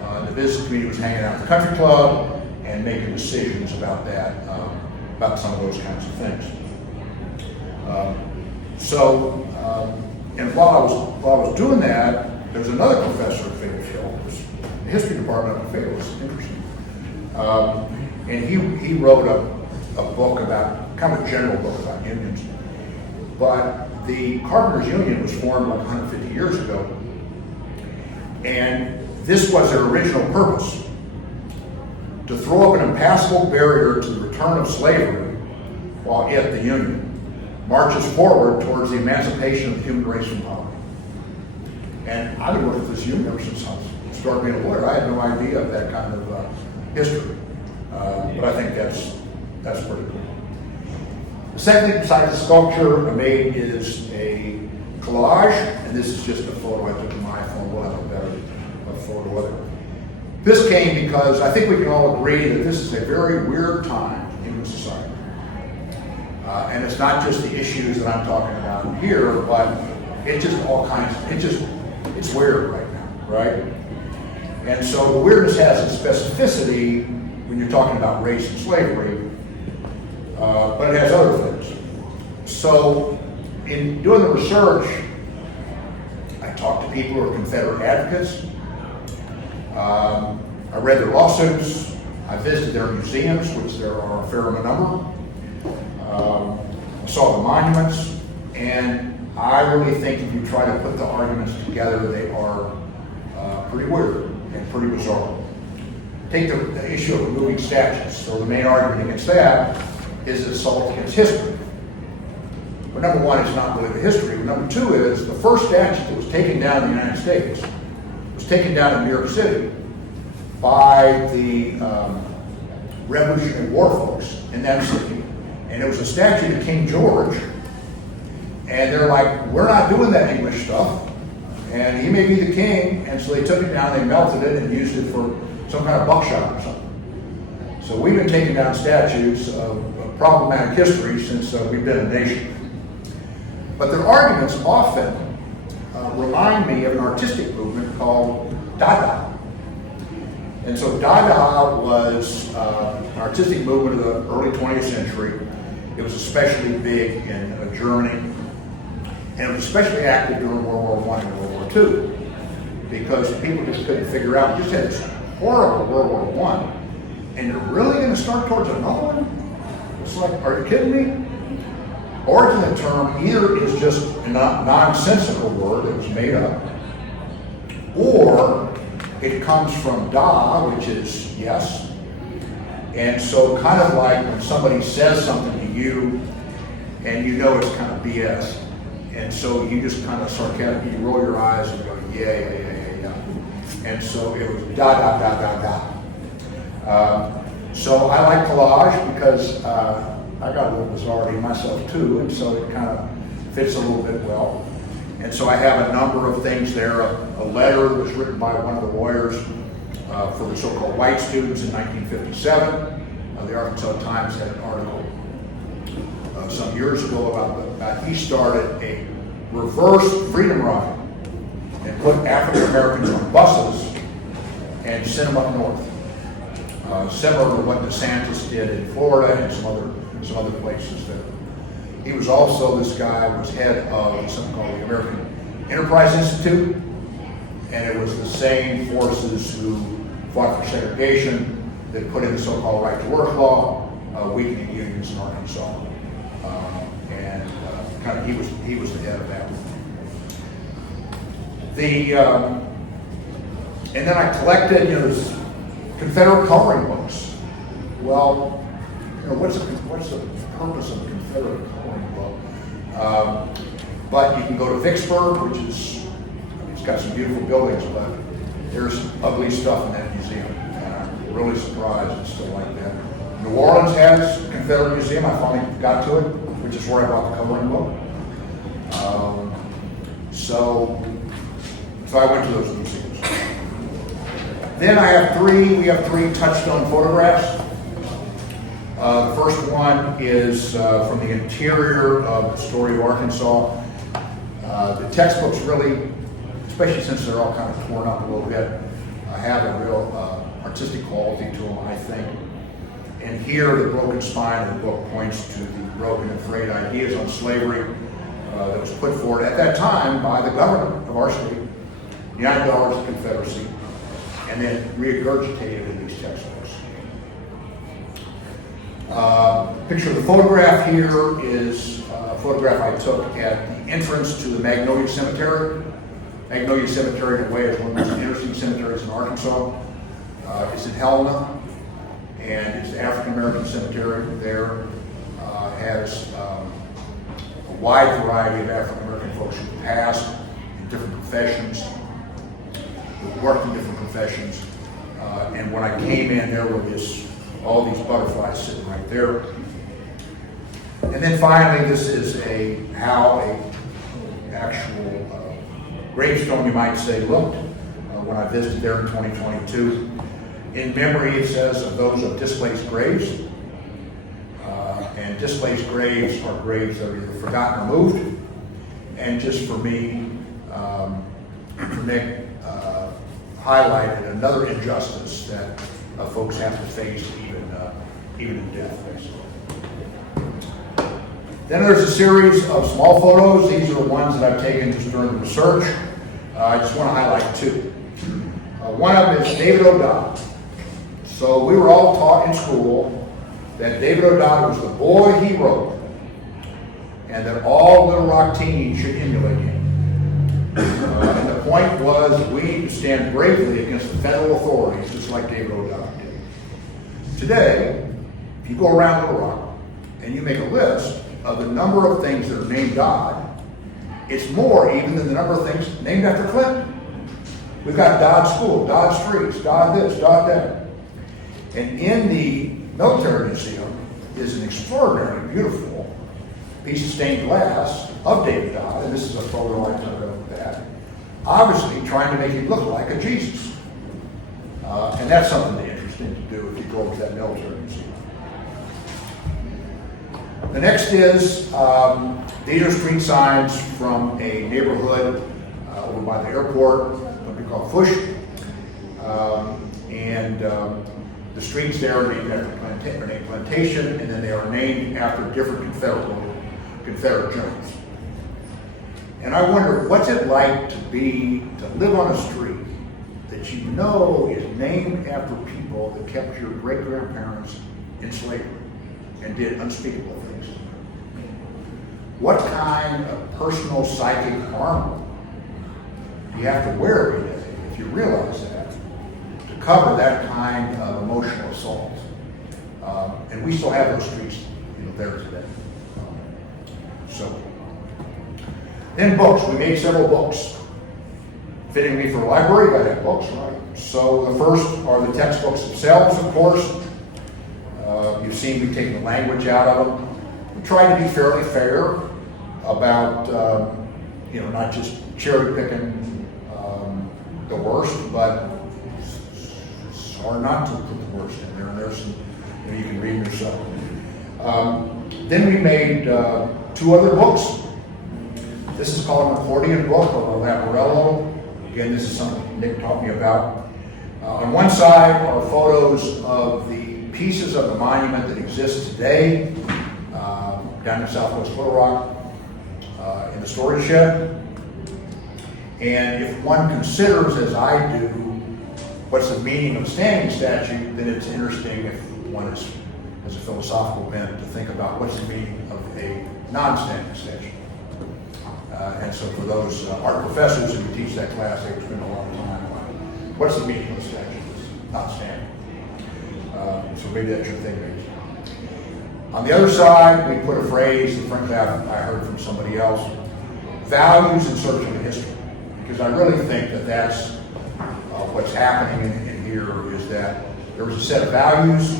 The business community was hanging out at the country club and making decisions about that, about some of those kinds of things. And while I was doing that, there was another professor at Fayetteville, the history department at Fayetteville was interesting, and he wrote a book about, kind of a general book about unions. But the Carpenters Union was formed like 150 years ago, and this was their original purpose: to throw up an impassable barrier to the return of slavery while it, the Union, marches forward towards the emancipation of the human race from poverty. And I've been working with this union ever since I started being a lawyer. I had no idea of that kind of history. But I think that's pretty cool. The second thing besides the sculpture I made is a collage, and this is just a photo I took on my iPhone. We'll have a better photo of it. This came because I think we can all agree that this is a very weird time in human society. And it's not just the issues that I'm talking about here, but it's just all kinds it's weird right now, right? And so the weirdness has its specificity when you're talking about race and slavery, but it has other things. So in doing the research, I talked to people who are Confederate advocates. I read their lawsuits. I visited their museums, which there are a fair number. I saw the monuments, and I really think if you try to put the arguments together, they are pretty weird and pretty bizarre. Take the issue of removing statues. So the main argument against that is assault against history. But number one, it's not really the history. But number two is the first statue that was taken down in the United States was taken down in New York City by the Revolutionary War folks in that city. And it was a statue to King George. And they're like, we're not doing that English stuff. And he may be the king. And so they took it down, they melted it, and used it for some kind of buckshot or something. So we've been taking down statues of problematic history since we've been a nation. But their arguments often remind me of an artistic movement called Dada. And so Dada was an artistic movement of the early 20th century. It was especially big in Germany. And it was especially active during World War I and World War II. Because people just couldn't figure out, we just had this horrible World War I. And you're really going to start towards another one? It's like, are you kidding me? Origin of the term either is just a nonsensical word that was made up, or it comes from da, which is yes. And so kind of like when somebody says something to you and you know it's kind of BS, and so you just kind of sarcastically roll your eyes and go, yeah. And so it was da. So I like collage because I got a little bizarrety myself too, and so it kind of fits a little bit well. And so I have a number of things there. A letter that was written by one of the lawyers for the so-called white students in 1957. The Arkansas Times had an article some years ago about he started a reverse freedom ride and put African Americans on buses and sent them up north. Similar to what DeSantis did in Florida and some other places. He was also, this guy was head of something called the American Enterprise Institute, and it was the same forces who fought for segregation that put in the so-called right to work law, weakening unions in Arkansas. Kind of he was the head of that. And then I collected, there's Confederate coloring books. Well, what's the purpose of a Confederate coloring book? But you can go to Vicksburg, which is, it's got some beautiful buildings, but there's ugly stuff in that museum. And I'm really surprised it's still like that. New Orleans has a Confederate museum. I finally got to it, which is where I bought the coloring book. So I went to those museums. Then we have three touchstone photographs. The first one is from the interior of the story of Arkansas. The textbooks really, especially since they're all kind of torn up a little bit, have a real artistic quality to them, I think. And here, the broken spine of the book points to the broken and frayed ideas on slavery that was put forward at that time by the government of our state, the United Dollars Confederacy, and then regurgitated in these textbooks. Picture of the photograph here is a photograph I took at the entrance to the Magnolia Cemetery. Magnolia Cemetery, in a way, is one of the most interesting cemeteries in Arkansas. It's in Helena, and it's the African American cemetery there. Has a wide variety of African American folks who passed in different professions, who worked in different professions. And when I came in, there were all these butterflies sitting right there. And then finally, this is how a actual gravestone, you might say, looked when I visited there in 2022. In memory, it says, of those of displaced graves. And displaced graves are graves that are either forgotten or moved. And just for me, Nick highlighted another injustice that folks have to face even in death, basically. Then there's a series of small photos. These are ones that I've taken just during the research. I just want to highlight two. One of them is David O'Dodd. So we were all taught in school that David O'Dodd was the boy hero and that all Little Rock teens should emulate him. And the point was we need to stand bravely against the federal authorities, just like David O'Dodd did. Today, if you go around Little Rock and you make a list of the number of things that are named Dodd, it's more even than the number of things named after Clinton. We've got Dodd School, Dodd Streets, Dodd this, Dodd that. And in the Military Museum is an extraordinarily beautiful piece of stained glass of David Dodd, and this is a photo I took of that, obviously trying to make him look like a Jesus. And that's something interesting to do if you go to that Military Museum. The next is, these are street signs from a neighborhood over by the airport, something called Fush. The streets there are named after Plantation, and then they are named after different Confederate generals. And I wonder, what's it like to live on a street that you know is named after people that kept your great-grandparents in slavery and did unspeakable things? What kind of personal psychic armor do you have to wear every day if you realize that, to cover that kind of emotional assault. And we still have those streets, there today. So, then books. We made several books. Fitting me for a library, I have books, right? So the first are the textbooks themselves, of course. You've seen we've taken the language out of them. We tried to be fairly fair about, not just cherry picking the worst, but it's hard not to put the worst in there. And there's some, you can read yourself. Then we made 2 other books. This is called an accordion book, or a Vaporello. Again, this is something Nick taught me about. On one side are photos of the pieces of the monument that exist today down in Southwest Little Rock in the storage shed. And if one considers, as I do, what's the meaning of a standing statue, then it's interesting if one has a philosophical bent to think about what's the meaning of a non-standing statue. And so for those art professors who teach that class, they spend a lot of time on what's the meaning of a statue that's not standing. So maybe that's your thing, maybe. On the other side, we put a phrase, and frankly I heard from somebody else, values in search of a history. Because I really think that that's what's happening in here is that there was a set of values,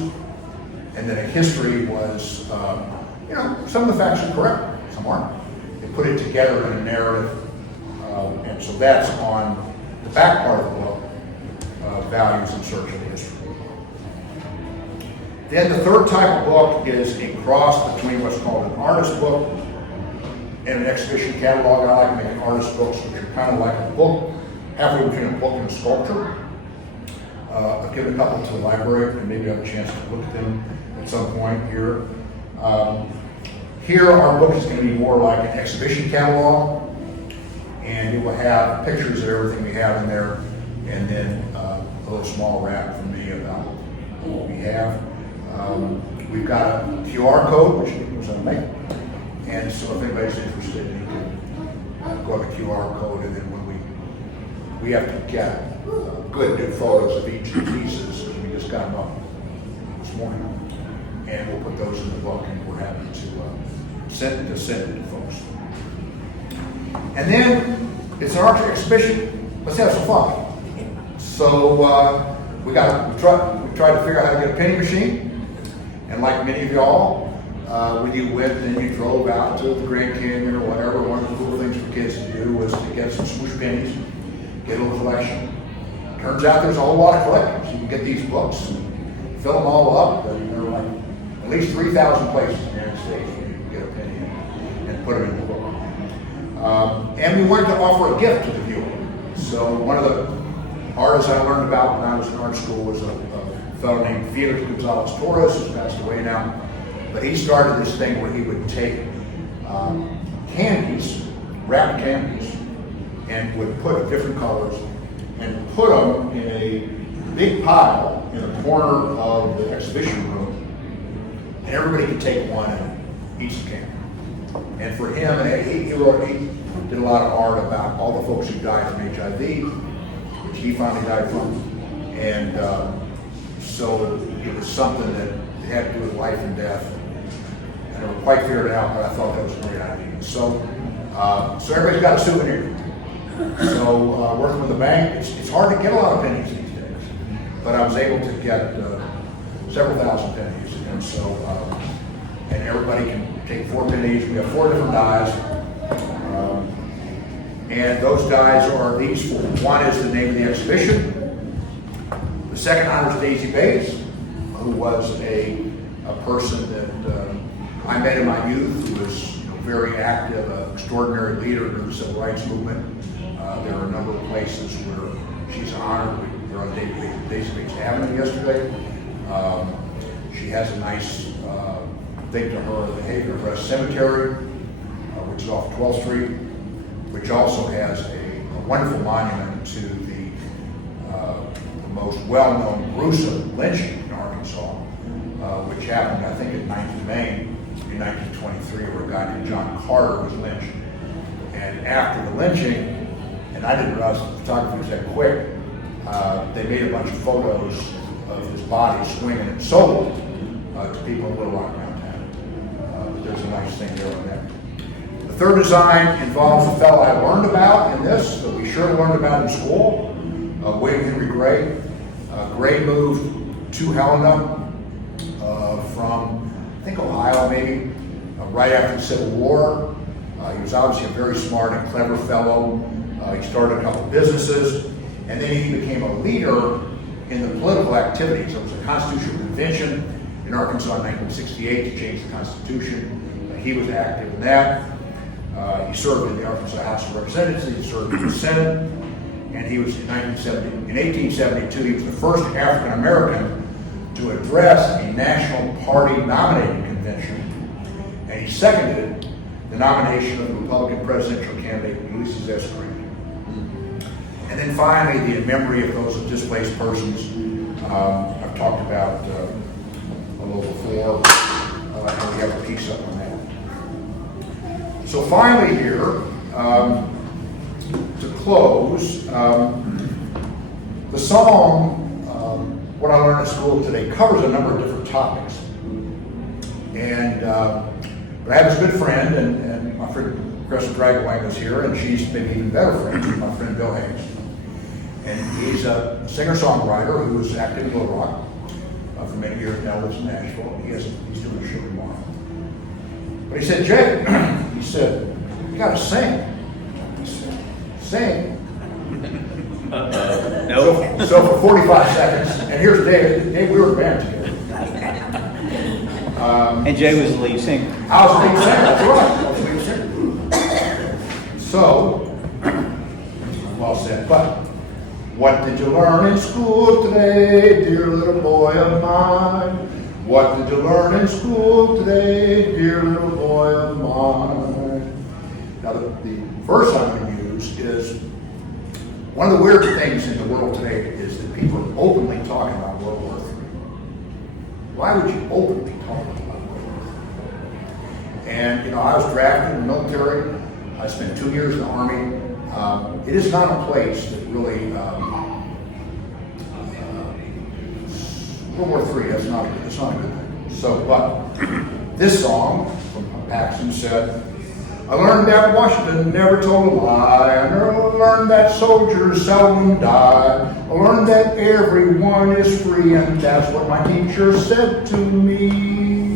and then a history was, some of the facts are correct, some aren't. They put it together in a narrative, and so that's on the back part of the book, values in search of a history. Then the third type of book is a cross between what's called an artist book and an exhibition catalog. I like making artist books, which are kind of like a book, halfway between a book and a sculpture. I've given a couple to the library, and maybe have a chance to look at them at some point here. Here, our book is going to be more like an exhibition catalog, and it will have pictures of everything we have in there, and then a little small wrap from me about what we have. We've got a QR code, which was going to make, and so if anybody's interested, you can go to the QR code, and then when we have to get good new photos of each of the pieces, because we just got them up this morning, and we'll put those in the book, and we're happy to send it to folks. And then it's an art exhibition. Let's have some fun. So we tried to figure out how to get a penny machine. And like many of y'all, when you went and you drove out to the Grand Canyon or whatever, one of the cool things for kids to do was to get some swoosh pennies, get a little collection. Turns out there's a whole lot of collectors. You can get these books and fill them all up. And there are like at least 3,000 places in the United States where you can get a penny and put them in the book. And we wanted to offer a gift to the viewer. So one of the artists I learned about when I was in art school was a fellow named Felix Gonzalez Torres, who's passed away now. But he started this thing where he would take candies, wrapped candies, and would put different colors and put them in a big pile in a corner of the exhibition room. And everybody could take one and eat some candy. And for him, and he did a lot of art about all the folks who died from HIV, which he finally died from. And so it was something that had to do with life and death. I never quite figured it out, but I thought that was a great idea. So everybody's got a souvenir. So working with the bank, it's hard to get a lot of pennies these days, but I was able to get several thousand pennies. And so, and everybody can take 4 pennies. We have 4 different dies. And those dies are these 4. One is the name of the exhibition. The second honors Daisy Bates, who was a person that I met in my youth, who was very active, an extraordinary leader in the civil rights movement. There are a number of places where she's honored. We were on Daisy Bates Avenue yesterday. She has a nice thing to her at the Haven Rest Cemetery, which is off 12th Street, which also has a wonderful monument to the most well-known gruesome lynching in Arkansas, which happened, I think, in 19 Maine in 1923, where a guy named John Carter was lynched. And after the lynching, and I didn't realize the photography was that quick, they made a bunch of photos of his body swinging and sold to people in Little Rock downtown. But there's a nice thing there on that. The third design involves a fellow I learned about in this, that we sure learned about in school, William Henry Gray. Gray moved to Helena from, I think, Ohio maybe, right after the Civil War. He was obviously a very smart and clever fellow. He started a couple of businesses, and then he became a leader in the political activities. There was a constitutional convention in Arkansas in 1968 to change the Constitution. He was active in that. He served in the Arkansas House of Representatives. He served in the Senate, and he was in 1872. He was the first African American to address a national party nominating convention, and he seconded the nomination of the Republican presidential candidate Ulysses S. Grant. And then finally, the in memory of those displaced persons, I've talked about a little before, and we have a piece up on that. So finally here, to close, the song, What I Learned at School Today, covers a number of different topics. And but I have this good friend, and my friend Cressa Dragaway is here, and she's maybe even better friends with my friend Bill Hayes. And he's a singer-songwriter who was active in Little Rock for many years, now lives in Nashville. He's doing a show tomorrow. But he said, Jay, he said, you gotta sing. I said, sing? No. So for 45 seconds, and here's Dave. Dave, we were a band together. And Jay was the lead singer. I was the lead singer, that's right. I was the lead singer. So, well said. But what did you learn in school today, dear little boy of mine? What did you learn in school today, dear little boy of mine? Now, the verse I'm going to use is, one of the weird things in the world today is that people are openly talking about World War III. Why would you openly talk about World War III? And, I was drafted in the military. I spent 2 years in the Army. It is not a place that really, World War III, it's not a good thing. So, but this song from Paxton said, I learned that Washington never told a lie. I learned that soldiers seldom die. I learned that everyone is free, and that's what my teacher said to me.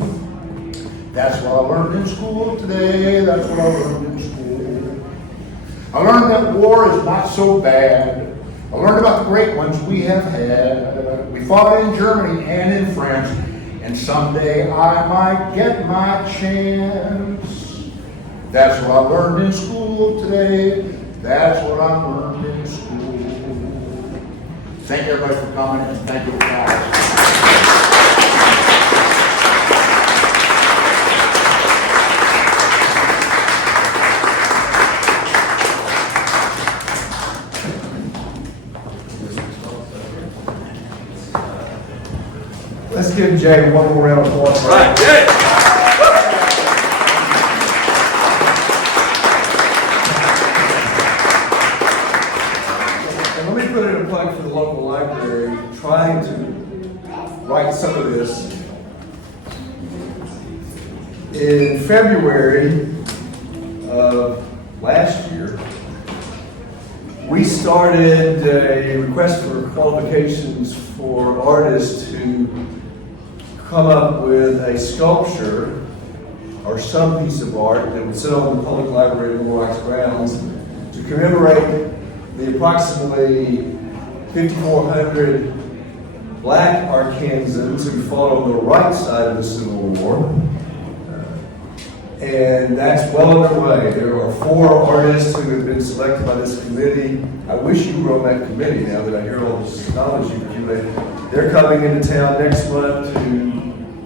That's what I learned in school today. That's what I learned in school. I learned that war is not so bad. I learned about the great ones we have had. We fought in Germany and in France, and someday I might get my chance. That's what I learned in school today. That's what I learned in school. Thank you everybody for coming, and thank you guys. Let's give Jay one more round of applause. Right, Jay. And let me put in a plug for the local library, trying to write some of this. In February of last year, we started a request for qualifications for artists to come up with a sculpture or some piece of art that would sit on the public library of Little Rock's grounds to commemorate the approximately 5,400 black Arkansans who fought on the right side of the Civil War. And that's well underway. There are 4 artists who have been selected by this committee. I wish you were on that committee now that I hear all this knowledge you've accumulated. They're coming into town next month to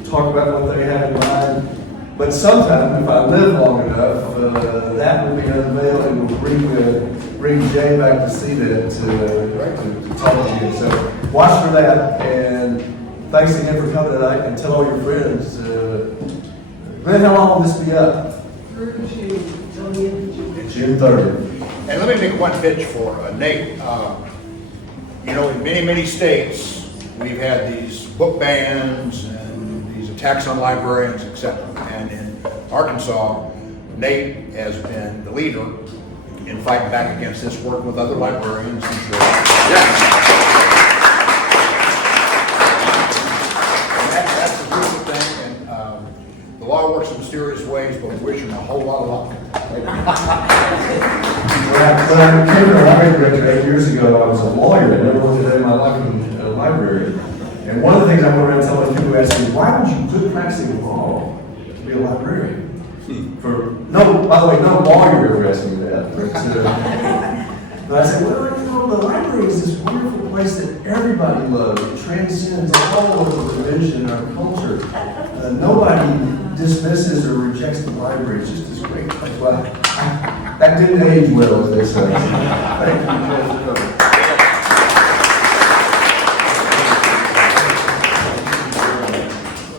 talk about what they have in mind. But sometime, if I live long enough, that will be unveiled and we'll bring Jay back to see that to talk to you. So watch for that. And thanks again for coming tonight, and tell all your friends. Glenn, how long will this be up? June 30th. And let me make one pitch for Nate. You know, in many, many states, we've had these book bans and these attacks on librarians, etc. And in Arkansas, Nate has been the leader in fighting back against this, working with other librarians. And that's the beautiful thing. And the law works in mysterious ways, but we wish him a whole lot of luck. When I came to the library director 8 years ago, I was a lawyer. I never worked a day in my life in a library. And one of the things I went around telling those people who asked me, why would you quit practicing law to be a librarian? By the way, no lawyer ever asked me that. But I said, well, you know, the library is this wonderful place that everybody loves. It transcends all of the religion and our culture. Nobody dismisses or rejects the library. It's just this great place. Well, that didn't age well, as they say. Thank you, Jeff.